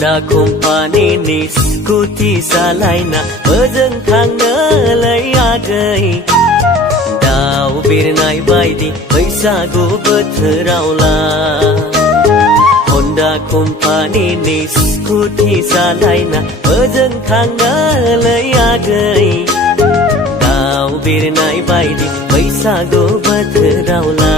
Honda company ni scooty salaina bajang thang na lai a gai daw bir nai bai di paisa go bathraw la Honda company ni scooty salaina bajang thang na lai a gai daw bir nai bai di paisa go bathraw la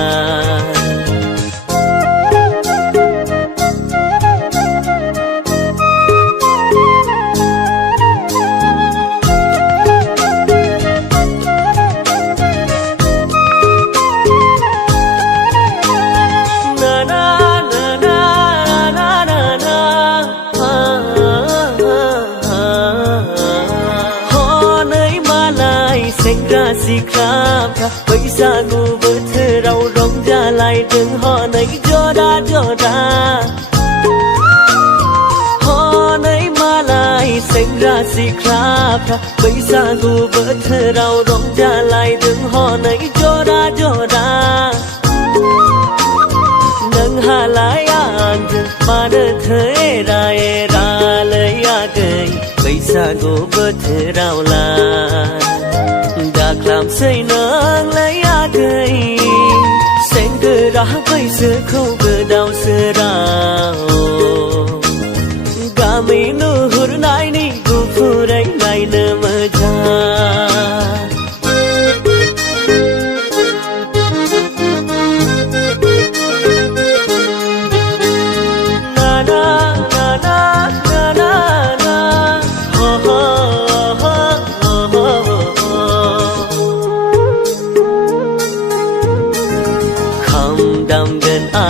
si khám tha paisa gu bớt rau rong ra lại đừng họ này cho đa họ này mà lại sinh ra si khám tha paisa gu bớt rau rong ra lại đừng họ này cho đa nâng hà lại ăn mà đỡ thế ra lấy à cây paisa gu bớt rau la làm say nắng lấy a cây sen cơ ra bây giờ không cơ đau sơ đau kami nuhur nai ni gufurai nai namaja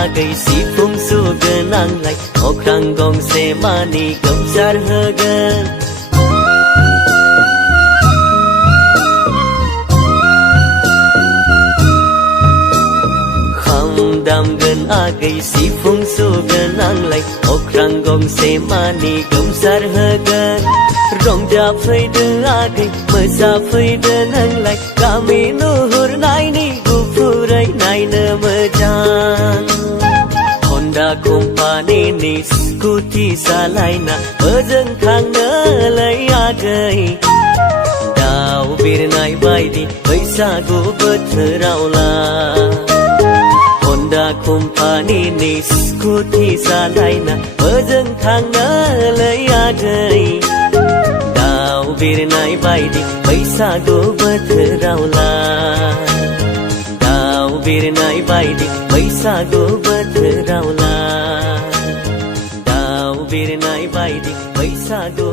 Agai si phung su gan ang lai okrang gong se mani gam sar hagan kham dam gan agai si phung su gan ang lai okrang gong se mani gam sar hagan rong ja phai de agai ma sa phai de nang lai kami nuhur nai ni gu phurai nai na ma jang Honda company ni scooty salaina bajang thang na lai a gai daw bir nai bai di paisa go bathraw la Honda company ni scooty salaina bajang thang na lai a gai daw bir nai bai di paisa go bathraw la bir nai bai di paisa go bathraw la daw bir nai bai di paisa go